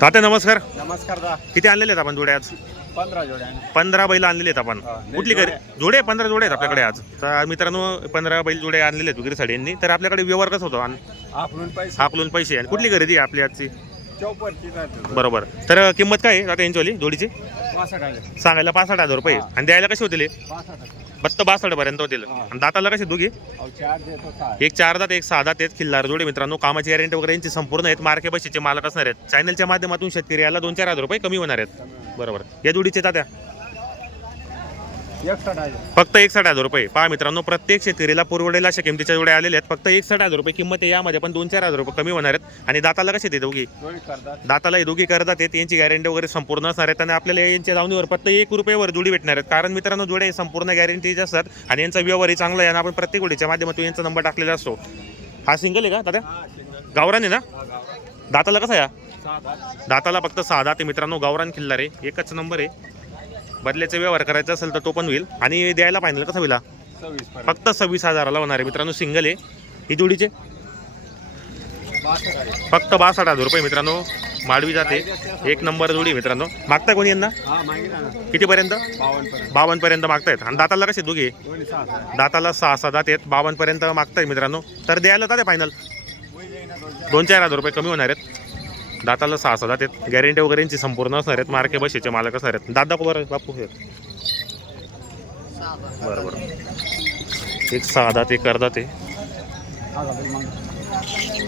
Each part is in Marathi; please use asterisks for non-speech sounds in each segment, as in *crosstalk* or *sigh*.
तात्या नमस्कार. नमस्कार दा. किती आणलेले आहेत आपण जोडे आज? पंधरा जोड्या पंधरा बैल आणलेले आहेत आपण. हा, कुठली घरी. जोडे पंधरा जोडे आहेत आपल्याकडे आज. तर मित्रांनो पंधरा बैल जोडे आणलेले आहेत विक्रीसाठी यांनी तर आपल्याकडे व्यवहार कसं होतो? आणि आपण पैसे. पैसे. आणि कुठली खरेदी आहे आपली आजची? बरोबर. तर किंमत काय आहे आता यांचीवाली जोडीची? पासष्ट सांगायला पासष्ट हजार रुपये. आणि द्यायला कसे होतील हे? पासष्ट फक्त बासष्ट पर्यंत होतील. आणि दाताला कसे दोघी? अहो चार देतो सहा एक चार दात एक सहा दात एक खिल्लार जोडे. मित्रांनो कामाची गॅरंटी वगैरे यांची संपूर्ण आहेत. मार्के बशीचे मालक असणार आहेत. चॅनलच्या माध्यमातून शेतकरी याला दोन चार हजार रुपये कमी होणार आहेत. बरोबर. या जोडीचे तात्या आहे फक्त एकसठ हजार रुपये. पहा मित्रांनो प्रत्येक शेतकरीला पुरवडेल अशा किमतीच्या जोड्या आलेल्या आहेत. फक्त एकसठ हजार रुपये किंमत आहे. यामध्ये पण दोन चार हजार रुपये कमी होणार आहेत. आणि दाताला कसे ते दोघी? दाताला हे दोघी करतात. आहेत यांची गॅरंटी वगैरे संपूर्ण असणार आहेत. आणि आपल्याला यांच्या दावणीवर फक्त एक रुपयावर जोडी भेटणार आहेत. कारण मित्रांनो जोडे संपूर्ण गॅरंटीचे असतात. आणि यांचा व्यवहारही चांगला आहे. आणि आपण प्रत्येक जोडीच्या माध्यमातून यांचा नंबर टाकलेला असतो. हा सिंगल आहे का दादा? गावरान आहे ना? दाताला कसा दात दाताला फक्त सहा दात मित्रांनो. गावरान खिल्लार आहे. एकच नंबर आहे. बदल्याचा व्यवहार करायचा असेल तर तो पण होईल. आणि द्यायला पाहिजे कसं होईल? सव्वीस फक्त सव्वीस हजाराला होणार आहे मित्रांनो सिंगल आहे. ही जोडीचे? फक्त बासष्ट हजार रुपये मित्रांनो. माडवी जाते. एक नंबर जोडी मित्रांनो. मागताय कोणी यांना हा कितीपर्यंत? बावन्न पर्यंत. मागतायत. आणि दाताला कसे दोघे? दाताला सहा सहा दात आहेत. बावन्न पर्यंत मागताय मित्रांनो. तर द्यायला तर फायनल. दोन चार हजार रुपये कमी होणार आहेत. दाताला सहा सहा दात आहेत. गॅरंटी वगैरे यांची संपूर्ण असणार आहेत. मार्के बशीचे मालक असणार आहेत. दादा बरं बापू हे. बरं बरं एक सहा दात एक अर्धा ते.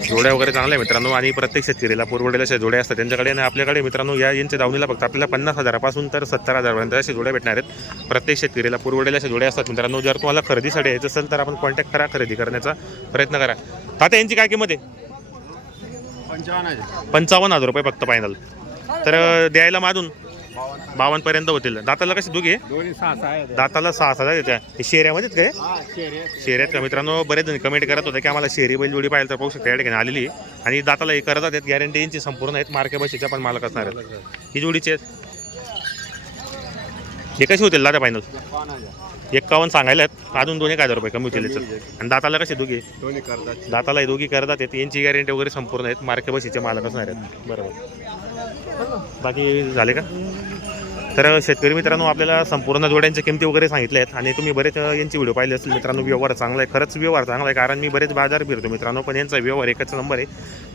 जोड्या वगैरे चांगल्या मित्रांनो. आणि प्रत्येक शेतकरीला पुरवडेल अशा जोड्या असतात. त्यांच्याकडे आणि आपल्याकडे मित्रांनो या यांच्या दावणीला फक्त आपल्याला पन्नास हजारापासून तर सत्तर हजारपर्यंत अशा जोड्या भेटणार आहेत. प्रत्येक शेतकरीला पुरवडेल अशा जोड्या असतात मित्रांनो. जर तुम्हाला खरेदीसाठी यायचं असेल तर आपण कॉन्टॅक्ट करा खरेदी करण्याचा प्रयत्न करा. आता यांची काय किंमत आहे? पंचावन्न हजार रुपये फक्त फायनल तर द्यायला बावन्न बावन्न पर्यंत होतील. दाताला सहा आहे दाताला सहा सहा येत्या हे शेऱ्यामध्येच काय हा? शेरे शेऱ्यात का? मित्रांनो बरेच जण कमेंट करत होते की आम्हाला शेरी बैल जोडी पाहिजे तर पाहू शकता या ठिकाणी आलेली. आणि दाताला हे करतात आहेत. गॅरंटी यांची संपूर्ण आहेत. मार्के बशीच्या पण मालक असणार आहेत. ही जोडीचे आहेत. हे कसे होतील दादा फायनल एक्कावन्न सांगायला आहेत. अजून दोन एक हजार रुपये कमी होतील याच्यात. आणि दाताला कसे दोघी? दोन्ही दाताला दोघी करतात. आहेत यांची गॅरंटी वगैरे संपूर्ण आहेत. मार्के बशीचे मालक असणार आहेत. बरोबर. बाकी झाले का? तर शेतकरी मित्रांनो आपल्याला संपूर्ण जोड्यांच्या किमती वगैरे सांगितल्या आहेत आणि तुम्ही बरेच यांचे व्हिडिओ पाहिले असतील. मित्रांनो व्यवहार चांगला आहे. खरंच व्यवहार चांगला आहे कारण मी बरेच बाजार फिरतो मित्रांनो पण यांचा व्यवहार एकच नंबर आहे.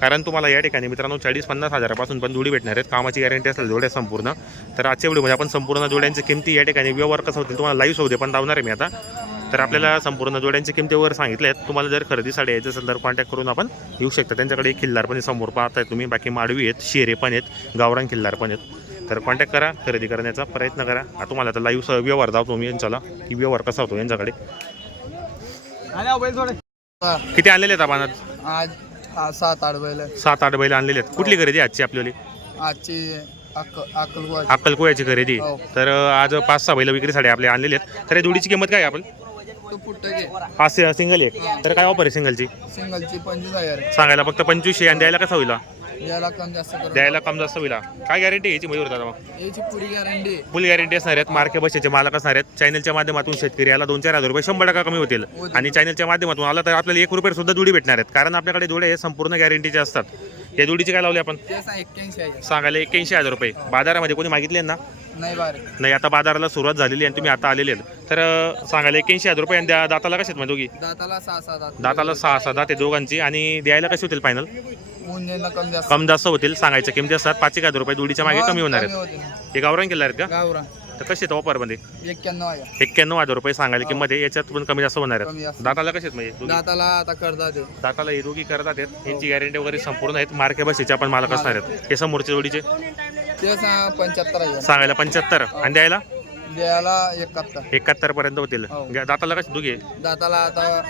कारण तुम्हाला या ठिकाणी मित्रांनो चाळीस पन्नास हजारापासून पण जोडी भेटणार आहेत. कामाची गॅरंटी असेल जोड्या संपूर्ण. तर आजच्या व्हिडिओमध्ये आपण संपूर्ण जोड्यांच्या किमती या ठिकाणी व्यवहार कसं होतील तुम्हाला लाईव्ह सौदे पण लावणार आहे मी आता. तर आपल्याला संपूर्ण जोड्यांच्या किमती वगैरे सांगितल्या आहेत. तुम्हाला जर खरेदीसाठी यायचं असेल तर कॉन्टॅक्ट करून आपण येऊ शकता. त्यांच्याकडे खिल्लार पण आहे, समोर पाहताय तुम्ही. बाकी माडवी आहेत शेरे पण आहेत गावरान खिल्लार पण आहेत. तर कॉन्टॅक्ट करा खरेदी करण्याचा प्रयत्न करा. आता तुम्हाला आता लाईव्ह व्यवहार दावतो मी यांच्याला. की व्यवहार कसा होतो यांच्याकडे. किती आणलेले आहेत आपण आज? आज हा, सात आठ बैल सात आठ बैल आणलेले आहेत. कुठली खरेदी आजची आपल्याली आजची अक्क अक्कलकोट अक्कलकोयाची खरेदी. हो. तर आज पाच सहा बैल विक्रीसाठी आपले आणलेले आहेत. तर या जोडीची किंमत काय आहे आपण? तू पुट्ट घे. पाच सिंगल एक. तर काय ऑफर आहे सिंगलची? सिंगलची पंचवीस हजार. सांगायला फक्त पंचवीसशे आणि द्यायला कसा होईल? याला कमी जास्त करून द्यायला कम जास्त होईल काय गॅरंटी याची मयूर दादा मग? याची पुरी गॅरंटी फुल गॅरंटी असणार आहेत. मार्के बसेचे मालक असणार आहेत. चॅनलच्या माध्यमातून शेतकरी याला दोन चार हजार रुपये शंभर टक्का कमी होतील. होतील. आणि चॅनलच्या माध्यमातून आला तर आपल्याला एक रुपये सुद्धा जोडी भेटणार आहेत. कारण आपल्याकडे जोडे हे संपूर्ण गॅरंटीचे असतात. या जोडीचे काय लावले आपण? ते सांग एक्क्याऐंशी आहे सांगायला एक्क्याऐंशी हजार रुपये. बाजारामध्ये कोणी मागितले ना? नाही बारे नाही आता बाजाराला सुरुवात झालेली आणि तुम्ही आता आलेले आहेत. तर अं, सांगायला एक्क्याऐंशी हजार रुपये आणि द्या दाताला कशात म्हणजे दोघी? दाताला सहा सहा दात. दाताला सहा सहा दात आहे दोघांची. आणि द्यायला कसे होतील फायनल कमी जास्त. कम जास्त होतील सांगायच्या किमती असतात पाच एक हजार रुपये जोडीच्या मागे कमी होणार आहेत. होते हे गावरान केलं आहेत का? गावरा तर कसे आहेत ऑफरमध्ये? एक्क्याण्णव आहे. एक्क्याण्णव हजार रुपये सांगायला किंमत आहे. याच्यात पण कमी जास्त होणार कमी आहेत जास्त. दाताला कसे आहेत म्हणजे दोघी? दाताला आता हे दोघी करतात आहेत. यांची गॅरंटी वगैरे संपूर्ण आहेत. मार्के बसीचे आपण मालक असणार आहेत. हे समोरचे जोडीचे? ते सांग पंच्याहत्तर आहे. सांगायला पंच्याहत्तर. आणि द्यायला? द्यायला एकाहत्तर. एकाहत्तर पर्यंत होतील. हो. दाताला कसे दोघे दाताला आता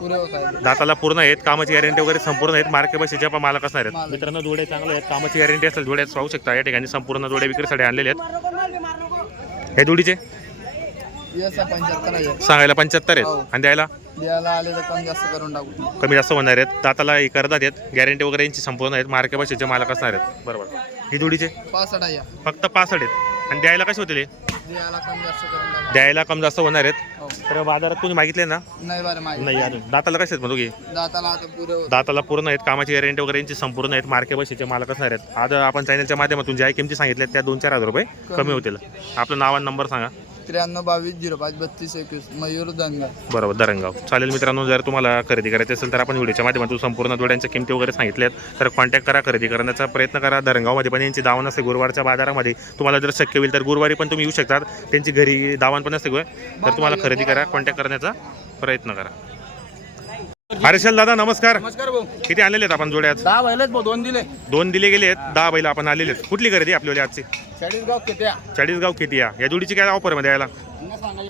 पुरे होत आहे दाताला पूर्ण आहेत कामाची गॅरंटी वगैरे संपूर्ण आहेत मार्के बसीचे पण मालक असणार आहेत. मालक. मित्रांनो जोडे चांगले आहेत कामाची गॅरंटी असेल जोड्यात पाहू शकता. या ठिकाणी संपूर्ण जोडे विक्रीसाठी आणलेले आहेत. हे जोडीचे? हे पंच्याहत्तर सांगायला पंच्याहत्तर आहेत. हो. आणि द्यायला? द्यायला आले तर कमी जास्त करून टाकू. कमी जास्त होणार आहेत. दाताला हे करतात आहेत गॅरंटी वगैरे यांची संपूर्ण आहेत. मार्के बसीचे मालक असणार आहेत. बरोबर. ही जोडीचे? पासष्ट आहे. फक्त पासष्ट आहेत. आणि द्यायला कसे होतील हे? द्यायला कमी जास्त करून टाकू द्यायला कम जास्त होणार आहेत. हो. तर बाजारात तुम्ही मागितले ना? नाही बरं माहिती नाही अजून. दाताला कसे आहेत दाताला आता पुरे होत दाताला पूर्ण आहेत. कामाची गॅरंटी वगैरे यांची संपूर्ण आहेत. मार्के बशीचे मालक असणार आहेत. आज आपण चॅनलच्या माध्यमातून ज्या किमती सांगितल्या त्या दोन चार हजार रुपये कमी होतील. आपलं नाव आणि नंबर सांगा. त्र्याण्णव बावीस झिरो पाच बत्तीस एकवीस मयूर दंगा. बरोबर दरंगाव चालेल मित्रांनो जर तुम्हाला खरेदी करायची असेल तर आपण व्हिडिओच्या माध्यमातून संपूर्ण जोड्यांच्या किमती वगैरे सांगितल्यात. तर कॉन्टॅक्ट करा खरेदी करण्याचा प्रयत्न करा. दरंगावमध्ये पण यांची दावण असते गुरुवारच्या बाजारामध्ये. तुम्हाला जर शक्य होईल तर गुरुवारी पण तुम्ही येऊ शकतात. त्यांची घरी दावण पण असते तर तुम्हाला खरेदी करा कॉन्टॅक्ट करण्याचा प्रयत्न करा. हर्षल दादा नमस्कार. नमस्कार भाऊ. किती आणलेले आहेत आपण जोड्यात? दहा भाऊ दोन दिले. दोन दिले गेले आहेत. दहा बैल आपण आलेले आहेत. कुठली खरेदी आपल्याला आजची? चाळीसगाव कित्या चाळीसगाव किती या या जोडीची काय ऑफरमध्ये यायला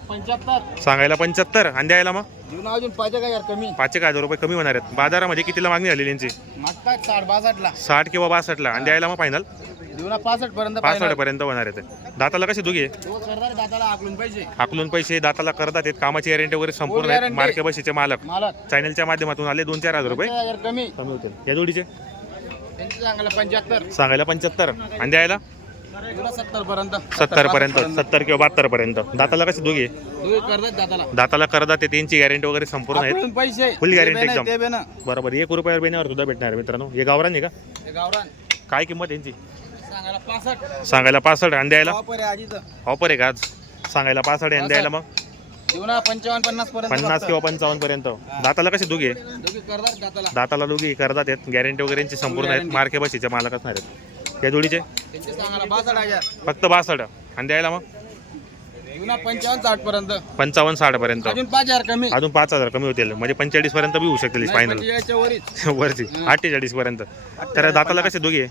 पंच्याहत्तर. सांगायला पंच्याहत्तर. आणि द्यायला मग? अजून यार कमी. पाचशे हजार रुपये कमी होणार आहेत. बाजारामध्ये कितीला मागणी झालेली यांची? मागतात साठ बासष्टला साठ किंवा बासष्टला आणि द्यायला मग फायनल जीवना पासष्ट पर्यंत पासष्ट पर्यंत होणार आहेत. दाताला कसे दोघे दाताला आकलून पैसे. दाताला करतात आहेत. कामाची गॅरंटी वगैरे संपूर्ण आहेत. Guarantee. मार्के बशीचे मालक. मालक चॅनलच्या माध्यमातून आले दोन चार हजार रुपये. हजार कमी. कमी होतील. या जोडीचे? त्यांची सांगायला पंच्याहत्तर. सांगायला पंच्याहत्तर. आणि द्यायला? सत्तर पर्यंत सत्तर पर्यंत सत्तर किंवा बहात्तर पर्यंत दाताला दोघे करतात दाताला. दाताला करतात ते त्यांची गॅरंटी वगैरे संपूर्ण आहेत. आकलून पैसे. Full ते guarantee बी नाही, एकदम. ते बी ना बरोबर. एक रुपयावर बेण्यावर सुद्धा भेटणार आहे मित्रांनो. हे गावरान आहे का? गावरान. काय किंमत यांची? सांगायला पासष्ट. आणि द्यायला? ऑफर आहे का आज? सांगायला पासष्ट आणि द्यायला मग? पंचावन्न पन्नास. किंवा पंचावन्न पर्यंत. दाताला कसे करतात दाताला. दोघे करतात आहेत. गॅरंटी वगैरे यांची संपूर्ण आहेत. मार्के बशीचे मालक असणार आहेत या जोडीचे? फक्त बासष्ट. आणि द्यायला मग? पंचावन्न साठ पर्यंत पंचावन्न साठ पर्यंत अजून पाच हजार कमी. अजून पाच हजार कमी होतील. म्हणजे पंचेचाळीस पर्यंत बी होऊ शकतील फायनल वरीच. *laughs* वरची. अठ्ठेचाळीस पर्यंत तर दाताला कसे दोघे?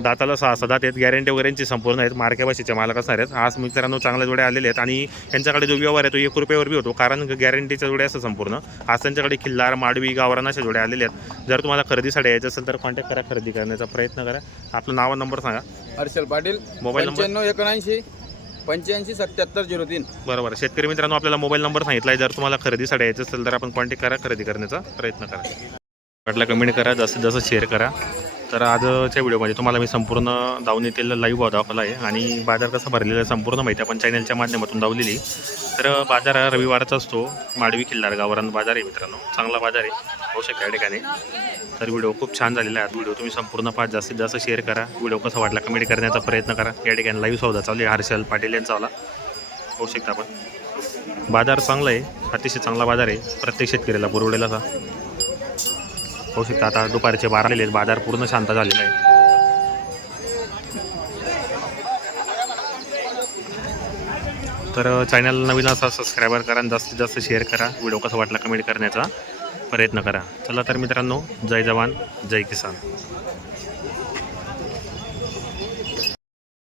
दाताला सहा सहा दात आहेत. गॅरंटी वगैरेंची संपूर्ण आहेत. मार्के मालक असणार आहेत. आज मित्रांनो चांगल्या जोड्या आलेले आहेत. आणि त्यांच्याकडे जो व्यवहार आहे तो एक रुपयावर बी होतो. कारण गॅरंटीच्या जोड्या असं संपूर्ण. आज त्यांच्याकडे खिल्लार माडवी गावरान अशा जोड्या आलेल्या आहेत. जर तुम्हाला खरेदीसाठी यायचं असेल तर कॉन्टॅक्ट करा. खरेदी करण्याचा प्रयत्न करा. आपलं नाव नंबर सांगा. हर्षल पाटील. मोबाईल नंबर एकोणऐंशी. पंच्याऐंशी सत्याहत्तर झिरो तीन. बरोबर. शेतकरी मित्रांनो आपल्याला मोबाईल नंबर सांगितला आहे जर तुम्हाला खरेदीसाठी यायचं असेल तर आपण कॉन्टॅक्ट करा खरेदी करण्याचा प्रयत्न करा. वाटलं कमेंट करा. जास्तीत जास्त शेअर करा. तर आजच्या व्हिडिओमध्ये तुम्हाला मी संपूर्ण दावून येथील लाईव्ह भाव दाखवला आहे आणि बाजार कसा भरलेला आहे संपूर्ण माहिती आपण चॅनलच्या माध्यमातून दावलेली तर बाजार हा रविवारचा असतो माडवी किल्लार गावरान बाजार आहे मित्रांनो. चांगला बाजार आहे होऊ शकते या ठिकाणी. तर व्हिडिओ खूप छान झालेला आहे. व्हिडिओ तुम्ही संपूर्ण पाच जास्तीत जास्त शेअर करा. व्हिडिओ कसा वाटला कमेंट करण्याचा प्रयत्न करा. या ठिकाणी लाईव्ह सौदा चालू आहे. हर्षल पाटील यांचा वाला. होऊ शकता आपण. बाजार चांगला आहे अतिशय चांगला बाजार आहे. प्रत्येक शेतकऱ्याला पुरवडेल असा. पाहू शकता आता दुपारचे बारा आलेले आहेत. बाजार पूर्ण शांत झालेला आहे. तर चॅनल नवीन असा सबस्क्रायबर करा आणि जास्तीत जास्त शेअर करा. व्हिडिओ कसा वाटला कमेंट करण्याचा प्रयत्न करा. चला तर मित्रांनो जय जवान जय किसान.